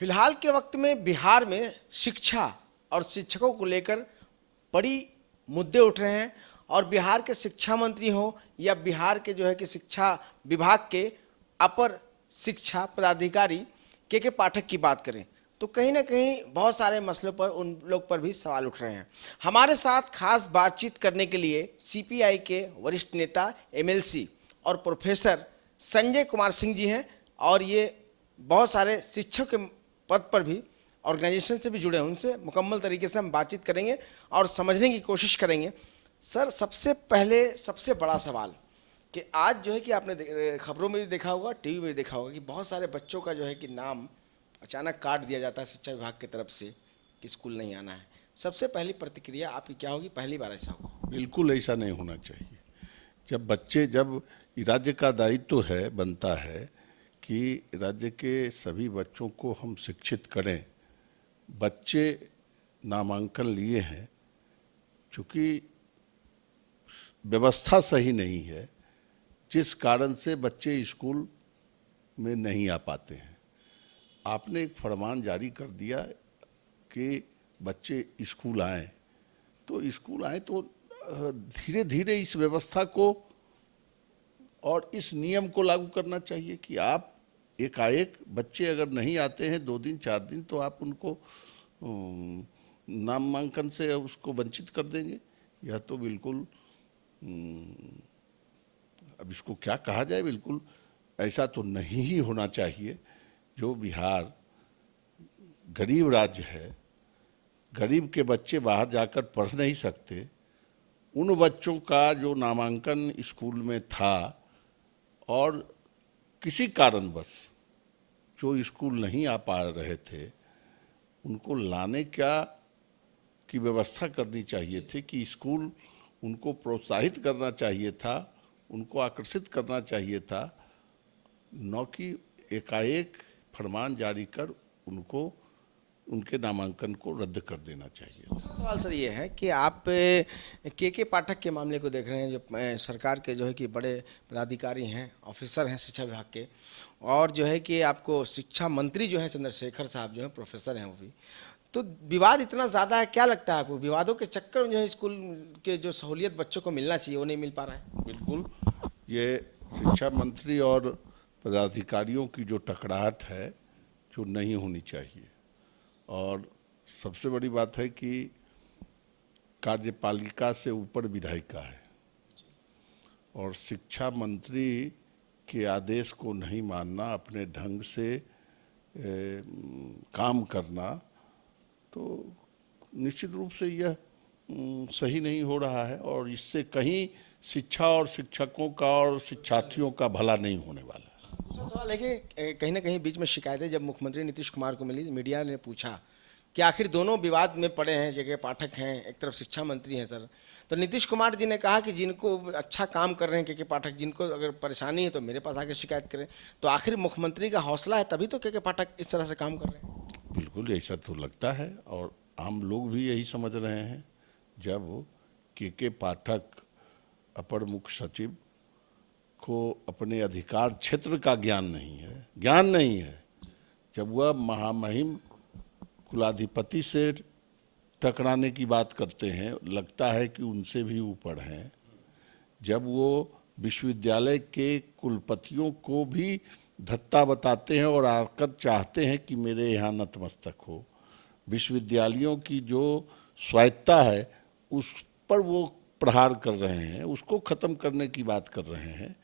फिलहाल के वक्त में बिहार में शिक्षा और शिक्षकों को लेकर बड़ी मुद्दे उठ रहे हैं। और बिहार के शिक्षा मंत्री हो या बिहार के जो है कि शिक्षा विभाग के अपर शिक्षा पदाधिकारी के पाठक की बात करें तो कहीं ना कहीं बहुत सारे मसलों पर उन लोग पर भी सवाल उठ रहे हैं। हमारे साथ खास बातचीत करने के लिए सीपीआई के वरिष्ठ नेता एमएलसी और प्रोफेसर संजय कुमार सिंह जी हैं। और ये बहुत सारे शिक्षक के पद पर भी ऑर्गेनाइजेशन से भी जुड़े हैं। उनसे मुकम्मल तरीके से हम बातचीत करेंगे और समझने की कोशिश करेंगे। सर, सबसे पहले सबसे बड़ा सवाल कि आज जो है कि आपने खबरों में भी देखा होगा, टीवी में भी देखा होगा कि बहुत सारे बच्चों का जो है कि नाम अचानक काट दिया जाता है शिक्षा विभाग की तरफ से कि स्कूल नहीं आना है। सबसे पहली प्रतिक्रिया आपकी क्या होगी? पहली बार ऐसा होगा? बिल्कुल ऐसा नहीं होना चाहिए। जब राज्य का दायित्व है बनता है कि राज्य के सभी बच्चों को हम शिक्षित करें। बच्चे नामांकन लिए हैं, चूँकि व्यवस्था सही नहीं है, जिस कारण से बच्चे स्कूल में नहीं आ पाते हैं। आपने एक फरमान जारी कर दिया कि बच्चे स्कूल आएँ, तो धीरे धीरे इस व्यवस्था को और इस नियम को लागू करना चाहिए कि आप एकाएक बच्चे अगर नहीं आते हैं 2 दिन 4 दिन तो आप उनको नामांकन से उसको वंचित कर देंगे। यह तो बिल्कुल अब इसको क्या कहा जाए, बिल्कुल ऐसा तो नहीं ही होना चाहिए। जो बिहार गरीब राज्य है, गरीब के बच्चे बाहर जाकर पढ़ नहीं सकते, उन बच्चों का जो नामांकन स्कूल में था और किसी कारणवश जो स्कूल नहीं आ पा रहे थे, उनको लाने की व्यवस्था करनी चाहिए थी कि स्कूल उनको प्रोत्साहित करना चाहिए था, उनको आकर्षित करना चाहिए था, न कि एकाएक फरमान जारी कर उनके नामांकन को रद्द कर देना चाहिए। सवाल सर ये है कि आप के पाठक के मामले को देख रहे हैं, जो सरकार के जो है कि बड़े पदाधिकारी हैं, ऑफिसर हैं शिक्षा विभाग के, और जो है कि आपको शिक्षा मंत्री जो है चंद्रशेखर साहब जो है प्रोफेसर हैं वो भी। तो विवाद इतना ज़्यादा है, क्या लगता है आपको? विवादों के चक्कर में जो है स्कूल के जो सहूलियत बच्चों को मिलना चाहिए वो नहीं मिल पा रहा है। बिल्कुल, ये शिक्षा मंत्री और पदाधिकारियों की जो टकराहट है जो नहीं होनी चाहिए। और सबसे बड़ी बात है कि कार्यपालिका से ऊपर विधायिका है और शिक्षा मंत्री के आदेश को नहीं मानना, अपने ढंग से काम करना, तो निश्चित रूप से यह सही नहीं हो रहा है और इससे कहीं शिक्षा और शिक्षकों का और शिक्षार्थियों का भला नहीं होने वाला। दूसरा सवाल है कि कहीं ना कहीं बीच में शिकायतें जब मुख्यमंत्री नीतीश कुमार को मिली, मीडिया ने पूछा कि आखिर दोनों विवाद में पड़े हैं, के पाठक हैं, एक तरफ शिक्षा मंत्री हैं सर। तो नीतीश कुमार जी ने कहा कि जिनको अच्छा काम कर रहे हैं के पाठक, जिनको अगर परेशानी है तो मेरे पास आके शिकायत करें। तो आखिर मुख्यमंत्री का हौसला है तभी तो के पाठक इस तरह से काम कर रहे हैं। बिल्कुल ऐसा तो लगता है और आम लोग भी यही समझ रहे हैं। जब के पाठक अपर मुख्य सचिव को अपने अधिकार क्षेत्र का ज्ञान नहीं है, जब वह महामहिम कुलाधिपति से टकराने की बात करते हैं, लगता है कि उनसे भी ऊपर हैं, जब वो विश्वविद्यालय के कुलपतियों को भी धत्ता बताते हैं और आकर चाहते हैं कि मेरे यहाँ नतमस्तक हो, विश्वविद्यालयों की जो स्वायत्ता है उस पर वो प्रहार कर रहे हैं, उसको ख़त्म करने की बात कर रहे हैं,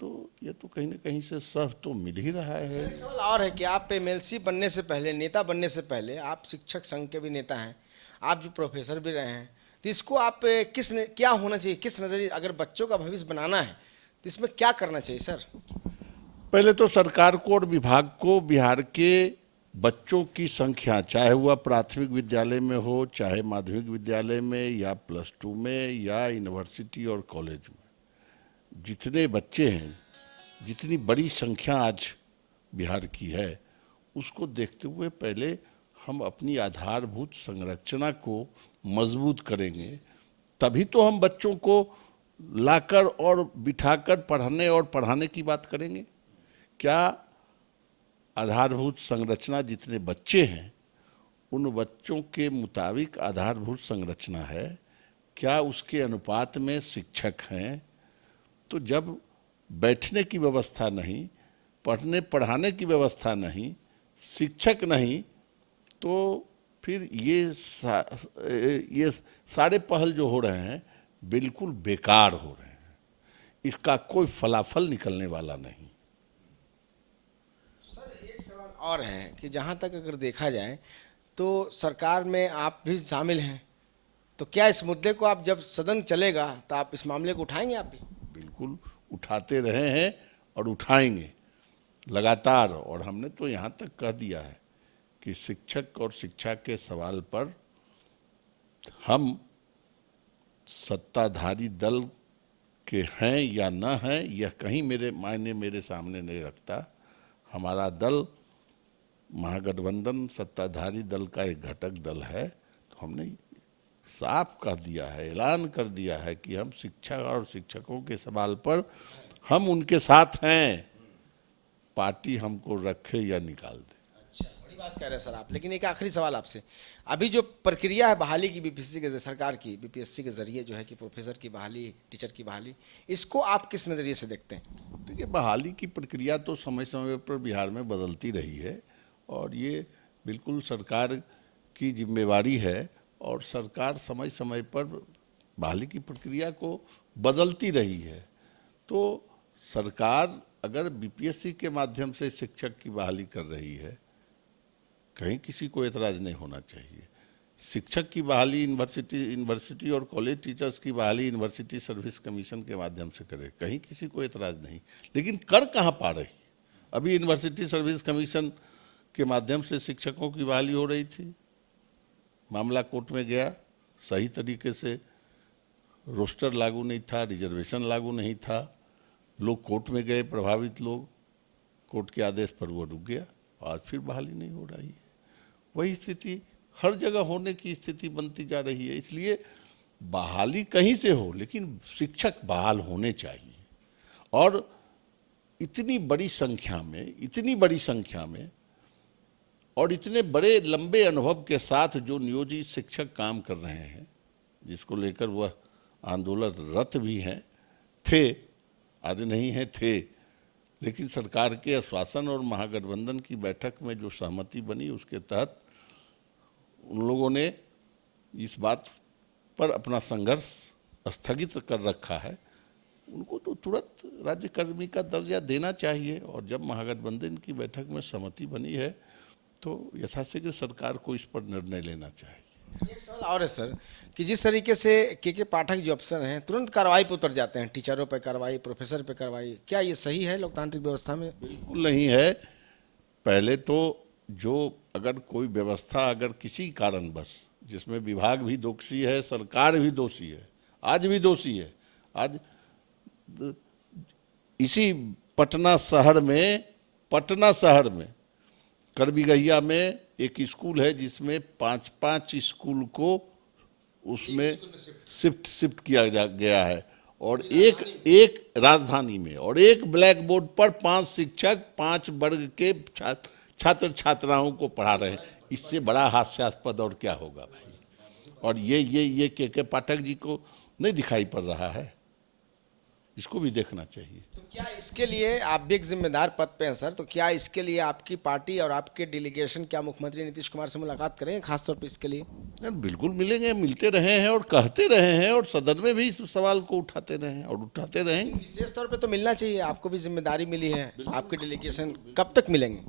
तो ये तो कहीं ना कहीं से सब तो मिल ही रहा है। एक सवाल और है कि आप एमएलसी बनने से पहले, नेता बनने से पहले आप शिक्षक संघ के भी नेता हैं, आप जो प्रोफेसर भी रहे हैं, तो इसको आप क्या होना चाहिए, किस नज़रिए, अगर बच्चों का भविष्य बनाना है तो इसमें क्या करना चाहिए सर? पहले तो सरकार को और विभाग को बिहार के बच्चों की संख्या, चाहे वह प्राथमिक विद्यालय में हो, चाहे माध्यमिक विद्यालय में या +2 में या यूनिवर्सिटी और कॉलेज में, जितने बच्चे हैं, जितनी बड़ी संख्या आज बिहार की है, उसको देखते हुए पहले हम अपनी आधारभूत संरचना को मजबूत करेंगे, तभी तो हम बच्चों को लाकर और बिठाकर पढ़ने और पढ़ाने की बात करेंगे। क्या आधारभूत संरचना जितने बच्चे हैं उन बच्चों के मुताबिक आधारभूत संरचना है, क्या उसके अनुपात में शिक्षक हैं। तो जब बैठने की व्यवस्था नहीं, पढ़ने पढ़ाने की व्यवस्था नहीं, शिक्षक नहीं, तो फिर ये सारे पहल जो हो रहे हैं बिल्कुल बेकार हो रहे हैं, इसका कोई फलाफल निकलने वाला नहीं। सर एक सवाल और है कि जहाँ तक अगर देखा जाए तो सरकार में आप भी शामिल हैं, तो क्या इस मुद्दे को आप जब सदन चलेगा तो आप इस मामले को उठाएंगे आप भी? बिल्कुल उठाते रहे हैं और उठाएंगे लगातार। और हमने तो यहाँ तक कह दिया है कि शिक्षक और शिक्षा के सवाल पर हम सत्ताधारी दल के हैं या न हैं यह कहीं मेरे सामने नहीं रखता। हमारा दल महागठबंधन सत्ताधारी दल का एक घटक दल है, तो हमने साफ कर दिया है, ऐलान कर दिया है कि हम शिक्षा और शिक्षकों के सवाल पर हम उनके साथ हैं, पार्टी हमको रखे या निकाल दे। अच्छा, बड़ी बात कह रहे हैं सर आप। लेकिन एक आखिरी सवाल आपसे, अभी जो प्रक्रिया है बहाली की बीपीएससी के सरकार की बीपीएससी के जरिए जो है कि प्रोफेसर की बहाली, टीचर की बहाली, इसको आप किस नज़रिए से देखते हैं? देखिए, बहाली की प्रक्रिया तो समय समय पर बिहार में बदलती रही है और ये बिल्कुल सरकार की जिम्मेवारी है और सरकार समय समय पर बहाली की प्रक्रिया को बदलती रही है। तो सरकार अगर बीपीएससी के माध्यम से शिक्षक की बहाली कर रही है, कहीं किसी को एतराज़ नहीं होना चाहिए। शिक्षक की बहाली यूनिवर्सिटी और कॉलेज टीचर्स की बहाली यूनिवर्सिटी सर्विस कमीशन के माध्यम से करे, कहीं किसी को एतराज़ नहीं। लेकिन कर कहाँ पा रही? अभी यूनिवर्सिटी सर्विस कमीशन के माध्यम से शिक्षकों की बहाली हो रही थी, मामला कोर्ट में गया, सही तरीके से रोस्टर लागू नहीं था, रिजर्वेशन लागू नहीं था, लोग कोर्ट में गए, प्रभावित लोग, कोर्ट के आदेश पर वो रुक गया, आज फिर बहाली नहीं हो रही है। वही स्थिति हर जगह होने की स्थिति बनती जा रही है। इसलिए बहाली कहीं से हो, लेकिन शिक्षक बहाल होने चाहिए। और इतनी बड़ी संख्या में और इतने बड़े लंबे अनुभव के साथ जो नियोजित शिक्षक काम कर रहे हैं, जिसको लेकर वह आंदोलनरत भी हैं, थे, आज नहीं है, थे, लेकिन सरकार के आश्वासन और महागठबंधन की बैठक में जो सहमति बनी उसके तहत उन लोगों ने इस बात पर अपना संघर्ष स्थगित कर रखा है। उनको तो तुरंत राज्यकर्मी का दर्जा देना चाहिए और जब महागठबंधन की बैठक में सहमति बनी है तो यथाशीघ्र सरकार को इस पर निर्णय लेना चाहिए। एक सवाल और है सर कि जिस तरीके से के पाठक जो अफसर हैं तुरंत कार्रवाई पर उतर जाते हैं, टीचरों पर कार्रवाई, प्रोफेसर पर कार्रवाई, क्या ये सही है लोकतांत्रिक व्यवस्था में? बिल्कुल नहीं है। पहले तो जो अगर कोई व्यवस्था अगर किसी कारणवश जिसमें विभाग भी दोषी है, सरकार भी दोषी है, आज भी दोषी है। आज इसी पटना शहर में करबिगहिया में एक स्कूल है जिसमें 5-5 स्कूल को उसमें शिफ्ट किया गया है और एक राजधानी में और एक ब्लैक बोर्ड पर 5 शिक्षक 5 वर्ग के छात्र छात्राओं को पढ़ा रहे हैं। इससे बड़ा हास्यास्पद और क्या होगा भाई? और ये के पाठक जी को नहीं दिखाई पड़ रहा है, इसको भी देखना चाहिए। तो क्या इसके लिए आप भी एक जिम्मेदार पद पे हैं सर, तो क्या इसके लिए आपकी पार्टी और आपके डेलीगेशन क्या मुख्यमंत्री नीतीश कुमार से मुलाकात करेंगे खासतौर पे इसके लिए? बिल्कुल मिलेंगे, मिलते रहे हैं और कहते रहे हैं और सदन में भी इस सवाल को उठाते रहे हैं और उठाते रहेंगे। विशेष तौर पे तो मिलना चाहिए, आपको भी जिम्मेदारी मिली है, आपके डेलीगेशन कब तक मिलेंगे?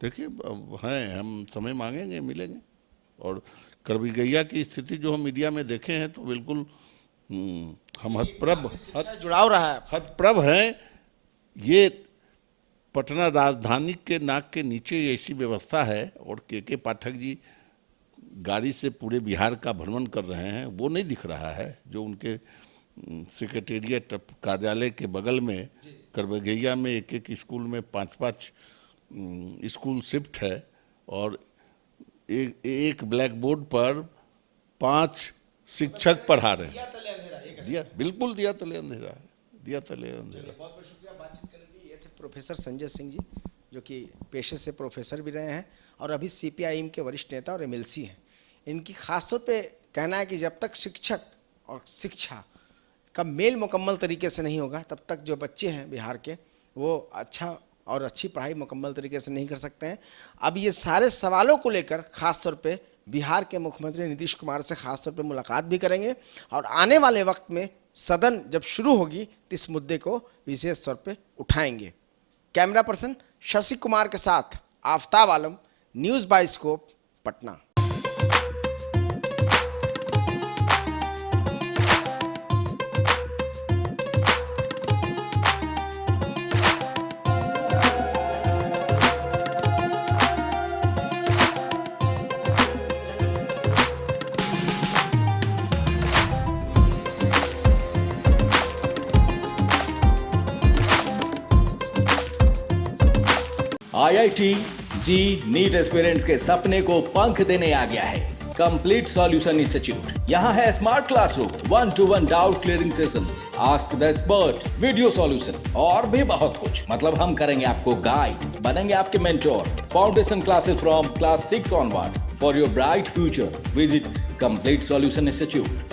देखिए, हैं, हम समय मांगेंगे, मिलेंगे। और करबिगहिया की स्थिति जो हम मीडिया में देखे हैं तो बिल्कुल हम जुड़ाव रहा है। हतप्रभ हैं। ये पटना राजधानी के नाक के नीचे ऐसी व्यवस्था है और के पाठक जी गाड़ी से पूरे बिहार का भ्रमण कर रहे हैं, वो नहीं दिख रहा है। जो उनके सेक्रेटेरिएट कार्यालय के बगल में करबिगहिया में एक स्कूल में 5-5 स्कूल शिफ्ट है और एक ब्लैक बोर्ड पर 5 शिक्षक पढ़ा रहे हैं। बिल्कुल दिया तले अंधेरा है, दिया तले अंधेरा। बहुत बहुत शुक्रिया बातचीत करने के लिए। ये थे प्रोफेसर संजय सिंह जी, जो कि पेशे से प्रोफेसर भी रहे हैं और अभी CPIM के वरिष्ठ नेता और MLC हैं। इनकी खासतौर पे कहना है कि जब तक शिक्षक और शिक्षा का मेल मुकम्मल तरीके से नहीं होगा तब तक जो बच्चे हैं बिहार के वो अच्छा और अच्छी पढ़ाई मुकम्मल तरीके से नहीं कर सकते हैं। अब ये सारे सवालों को लेकर खासतौर पे बिहार के मुख्यमंत्री नीतीश कुमार से खासतौर पे मुलाकात भी करेंगे और आने वाले वक्त में सदन जब शुरू होगी तो इस मुद्दे को विशेष तौर पे उठाएंगे। कैमरा पर्सन शशि कुमार के साथ Aftab Alam, news bioscope, Patna. IIT जी नीट एस्पिरेंट्स के सपने को पंख देने आ गया है कंप्लीट सॉल्यूशन इंस्टीट्यूट। यहाँ है smart classroom, 1-to-1 doubt clearing session, ask the expert, video solution और भी बहुत कुछ। मतलब हम करेंगे आपको गाइड, बनेंगे आपके mentor. Foundation classes from class 6 onwards for your bright future. Visit complete solution institute.